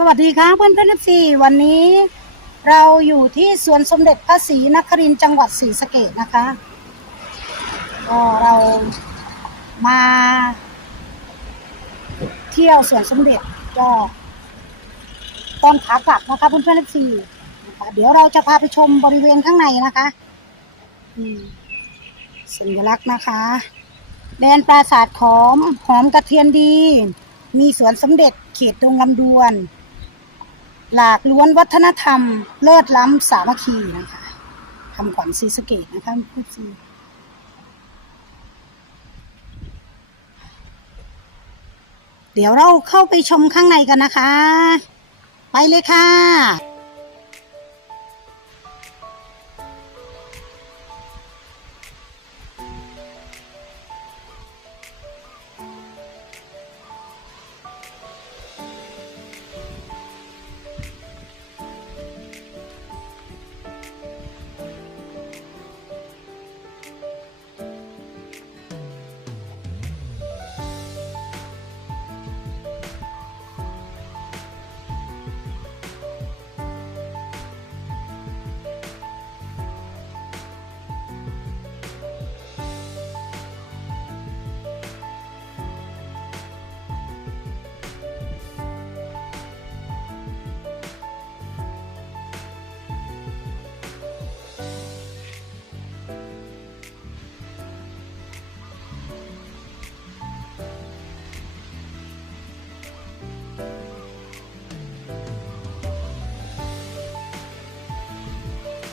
สวัสดีค่ะเพื่อนเพื่อนซีวันนี้เราอยู่ที่สวนสมเด็จพระศรีนครินทร์จังหวัดศรีสะเกดนะคะก็เรามา เที่ยวสวนสมเด็จก็ตอนขากลับนะคะเพื่อนเพื่อนซีนะคะเดี๋ยวเราจะพาไปชมบริเวณข้างในนะคะอืมสัญลักษณ์นะคะแดนปราสาทขอมหอมกระเทียนดี มีสวนสมเด็จเขตดงลำดวน หลากล้วนวัฒนธรรม เลิศล้ำสามัคคีนะคะคำขวัญซีสเกตนะคะพูดซีเดี๋ยวเราเข้าไปชมข้างในกันนะคะ ไปเลยค่ะ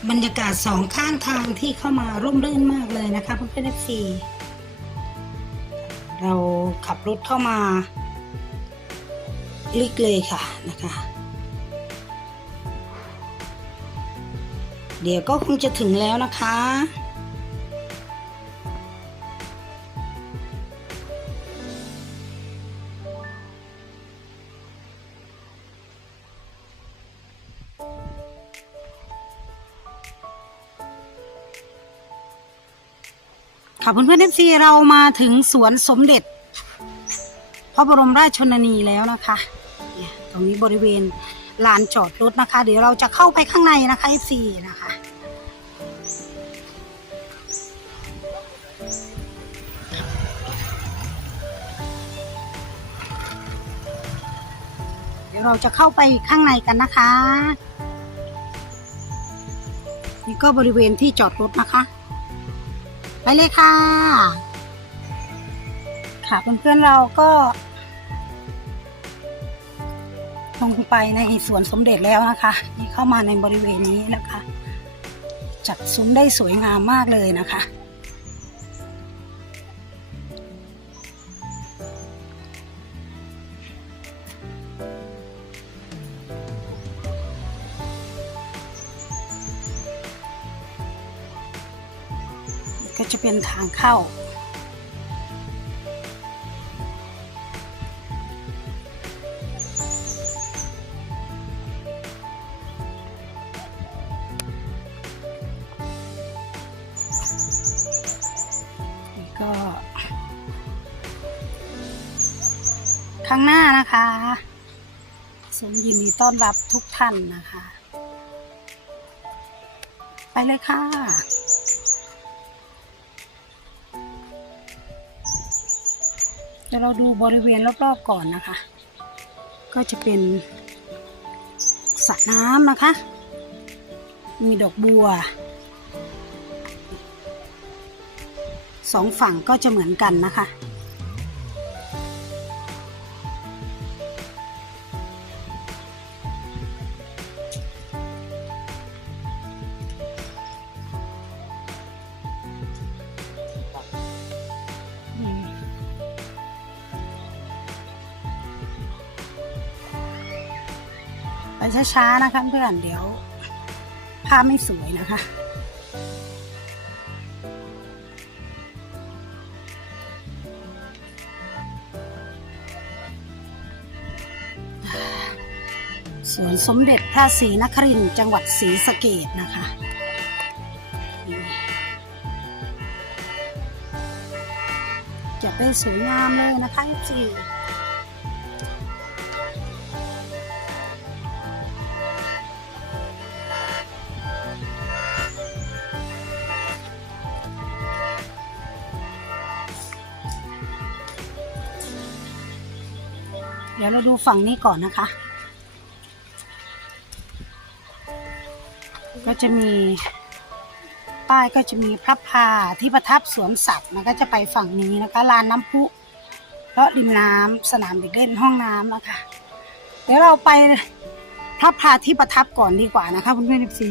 บรรยากาศสองข้างทางที่เข้ามาร่มรื่นมากเลยนะคะเพื่อนๆซีเราขับรถเข้ามาลิกเลยค่ะนะคะ เดี๋ยวก็คงจะถึงแล้วนะคะ ค่ะเพื่อนๆเอฟซีเรามาถึงสวนสมเด็จ พระบรมราชชนนีแล้วนะคะเนี่ยตรงนี้บริเวณลานจอดรถนะคะ เดี๋ยวเราจะเข้าไปข้างในนะคะเอฟซีนะคะเดี๋ยวเราจะเข้าไปข้างในกันนะคะ นี่ก็บริเวณที่จอดรถนะคะ ไปเลยค่ะ ค่ะเพื่อนๆเราก็ลงไปในสวนสมเด็จแล้วนะคะ นี่เข้ามาในบริเวณนี้นะคะ จัดซุ้มได้สวยงามมากเลยนะคะ จะเป็นทางเข้านี่ก็ ข้างหน้านะคะสมยินดีต้อนรับทุกท่านนะคะ ไปเลยค่ะ ดี๋ยวเราดูบริเวณรอบๆก่อนนะคะ ก็จะเป็นสระน้ำนะคะ มีดอกบัวสองฝั่งก็จะเหมือนกันนะคะ ช้าๆนะคะเพื่อนเดี๋ยวภาพไม่สวยนะคะ สวนสมเด็จพระศรีนครินทร์จังหวัดศรีสะเกดนะคะจะได้สวยงามเลยนะคะจี เดี๋ยวเราดูฝั่งนี้ก่อนนะคะ ก็จะมีป้ายก็จะมีพระพาที่ประทับสวนสัตว์นะก็จะไปฝั่งนี้นะคะลานน้ำพุเพราะริมน้ำสนามเด็กเล่นห้องน้ำนะคะเดี๋ยวเราไปพระพาที่ประทับก่อนดีกว่านะคะเพื่อนๆซี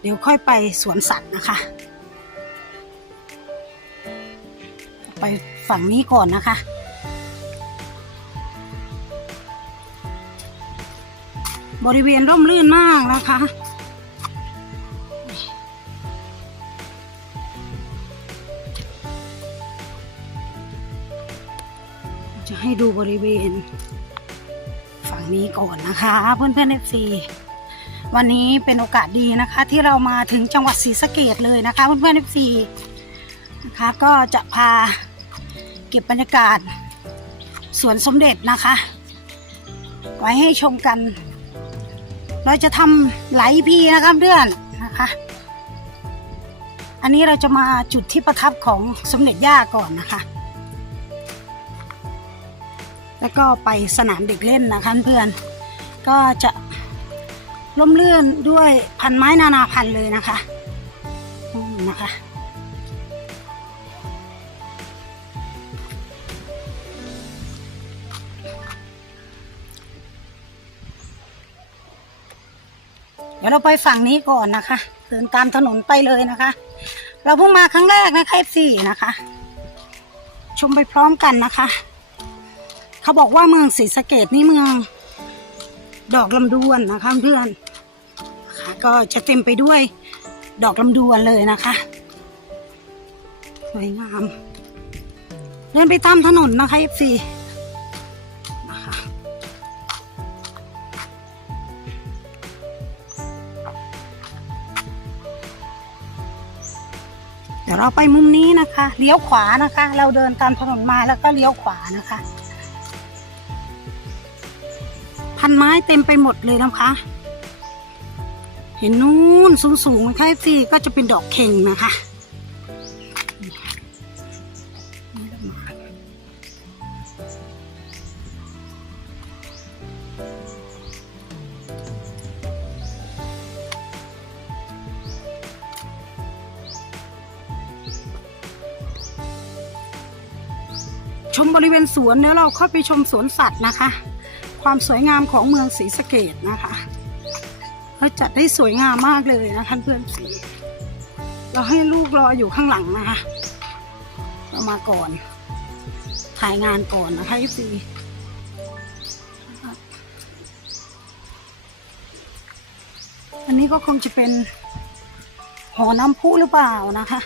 เดี๋ยวค่อยไปสวนสัตว์นะคะ ไปฝั่งนี้ก่อนนะคะ บริเวณร่มรื่นมากนะคะ จะให้ดูบริเวณ ฝั่งนี้ก่อนนะคะ เพื่อนเพื่อนเอฟซีวันนี้เป็นโอกาสดีนะคะ ที่เรามาถึงจังหวัดศรีสะเกดเลยนะคะเพื่อนเพื่อนเอฟซีนะคะก็จะพาเก็บบรรยากาศสวนสมเด็จนะคะ ไว้ให้ชมกัน เราจะทำหลายพีนะคะเพื่อนนะคะ อันนี้เราจะมาจุดที่ประทับของสมเด็จย่าก่อนนะคะ แล้วก็ไปสนามเด็กเล่นนะคะเพื่อน ก็จะล่มเลื่อนด้วยพันไม้นานาพันธุ์เลยนะคะนะคะ เดี๋ยวเราไปฝั่งนี้ก่อนนะคะ เดินตามถนนไปเลยนะคะ เราเพิ่งมาครั้งแรกนะคะ F4 นะคะ ชมไปพร้อมกันนะคะ เขาบอกว่าเมืองศรีสะเกดนี่เมือง ดอกลำดวนนะคะเพื่อนค่ะก็จะเต็มไปด้วยดอกลำดวนเลยนะคะ สวยงาม เดินไปตามถนนนะคะ F4 เราไปมุมนี้นะคะ เลี้ยวขวานะคะ เราเดินตามถนนมาแล้วก็เลี้ยวขวานะคะ พันไม้เต็มไปหมดเลยนะคะ เห็นนู่นสูงๆไหมคะพี่ก็จะเป็นดอกเข่งนะคะ ชมบริเวณสวนแล้วเราเข้าไปชมสวนสัตว์นะคะ ความสวยงามของเมืองศรีสะเกดนะคะเราจัดได้สวยงามมากเลยนะคะเพื่อนสีเราให้ลูกรออยู่ข้างหลังนะคะ เรามาก่อน ถ่ายงานก่อนนะคะพี่อันนี้ก็คงจะเป็นหอน้ำพุหรือเปล่านะคะ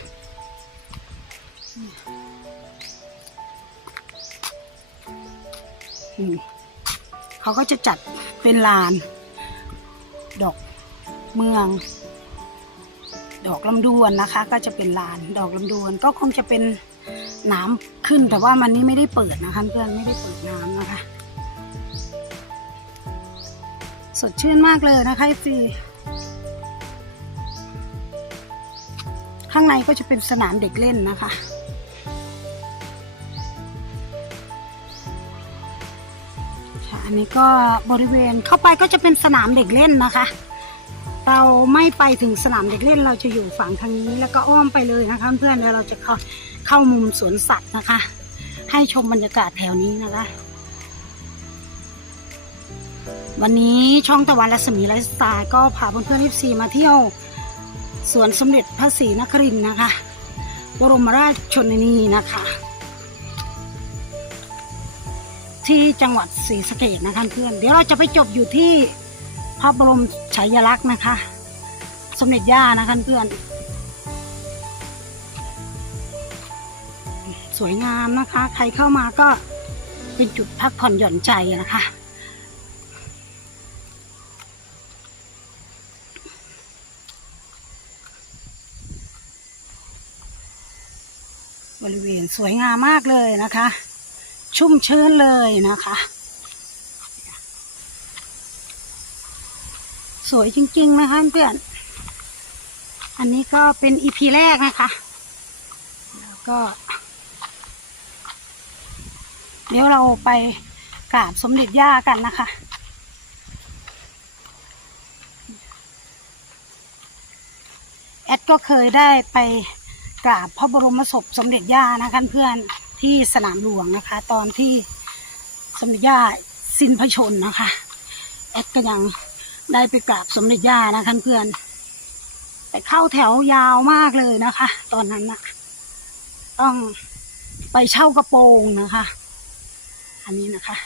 เขาก็จะจัดเป็นลาน ดอกเมือง ดอกลำดวนนะคะ ก็จะเป็นลาน ดอกลำดวนก็คงจะเป็นน้ำขึ้นแต่ว่ามันนี้ไม่ได้เปิดนะคะเพื่อนไม่ได้เปิดน้ำนะคะ สดชื่นมากเลยนะคะฟีข้างในก็จะเป็นสนามเด็กเล่นนะคะ ค่ะอันนี้ก็บริเวณเข้าไปก็จะเป็นสนามเด็กเล่นนะคะ เราไม่ไปถึงสนามเด็กเล่นเราจะอยู่ฝั่งทางนี้แล้วก็อ้อมไปเลยนะคะเพื่อนแล้วเราจะเข้าเข้ามุมสวนสัตว์นะคะ ให้ชมบรรยากาศแถวนี้นะคะ วันนี้ช่องตะวันรัศมีไลฟ์สไตล์ก็พาเพื่อนๆ FC มาเที่ยวสวนสมเด็จพระศรีนครินทร์นะคะ บรมราชชนนีนะคะ ที่จังหวัดศรีสะเกดนะคะเพื่อนเดี๋ยวเราจะไปจบอยู่ที่พระบรมฉายาลักษณ์นะคะ สมเด็จย่านะคะเพื่อน สวยงามนะคะ ใครเข้ามาก็เป็นจุดพักผ่อนหย่อนใจนะคะบริเวณสวยงามมากเลยนะคะ ชุ่มชื้นเลยนะคะ สวยจริงๆนะคะเพื่อน อันนี้ก็เป็นอีพีแรกนะคะ แล้วก็ เดี๋ยวเราไปกราบสมเด็จย่ากันนะคะแอดก็เคยได้ไปกราบพระบรมศพสมเด็จย่านะคะเพื่อน ที่สนามหลวงนะคะ ตอนที่สมเด็จย่าสิ้นพระชนนะคะแอดก็ยังได้ไปกราบสมเด็จย่านะคะเพื่อนแต่เข้าแถวยาวมากเลยนะคะ ตอนนั้นนะต้องไปเช่ากระโปรงนะคะ อันนี้นะคะ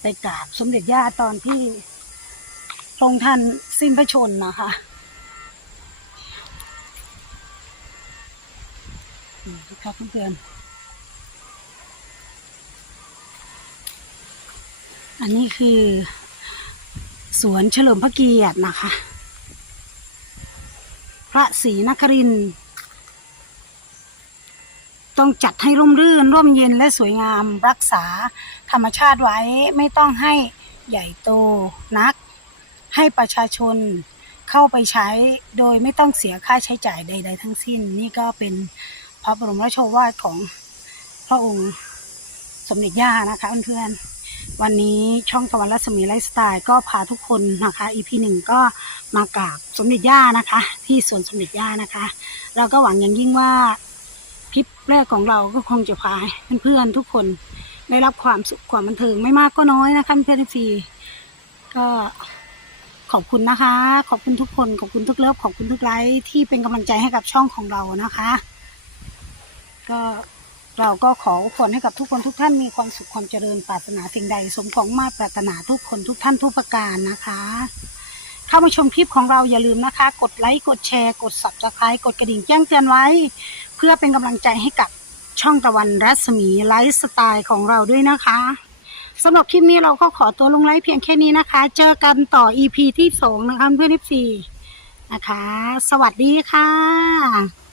ไปกราบสมเด็จย่าตอนที่พระองค์ท่านสิ้นพระชนนะคะนี่ครับเพื่อนๆ อันนี้คือ สวนเฉลิมพระเกียรตินะคะ พระศรีนครินต้องจัดให้ร่มรื่นร่มเย็นและสวยงามรักษาธรรมชาติไว้ไม่ต้องให้ใหญ่โตนัก ให้ประชาชนเข้าไปใช้โดยไม่ต้องเสียค่าใช้จ่ายใด ๆ ทั้งสิ้น นี่ก็เป็นพระบรมราชโองวาทของพระองค์สมเด็จย่านะคะเพื่อนๆ วันนี้ช่องตะวันรัศมีไลฟ์สไตล์ก็พาทุกคนนะคะ EP หนึ่งก็มากราบสมเด็จย่านะคะ ที่สวนสมเด็จย่านะคะ เราก็หวังอย่างยิ่งว่าคลิปแรกของเราก็คงจะพาเพื่อนๆทุกคนได้รับความสุขความบันเทิงไม่มากก็น้อยนะคะเพื่อนๆทีก็ขอบคุณนะคะ ขอบคุณทุกคน ขอบคุณทุกเลิฟขอบคุณทุกไลค์ที่เป็นกำลังใจให้กับช่องของเรานะคะ ก็ เราก็ขออวยพรให้กับทุกคนทุกท่านมีความสุขความเจริญปรารถนาสิ่งใดสมของมาปรารถนาทุกคนทุกท่านทุกประการนะคะ เข้ามาชมคลิปของเราอย่าลืมนะคะ กดไลค์กดแชร์ กด subscribe กดกระดิ่งแจ้งเตือนไว้ เพื่อเป็นกำลังใจให้กับช่องตะวันรัศมีไลฟ์สไตล์ของเราด้วยนะคะสำหรับคลิปนี้เราก็ขอตัวลงไลฟ์เพียงแค่นี้นะคะ เจอกันต่อ EP ที่สองนะคะเพื่อนๆนะคะ สวัสดีค่ะ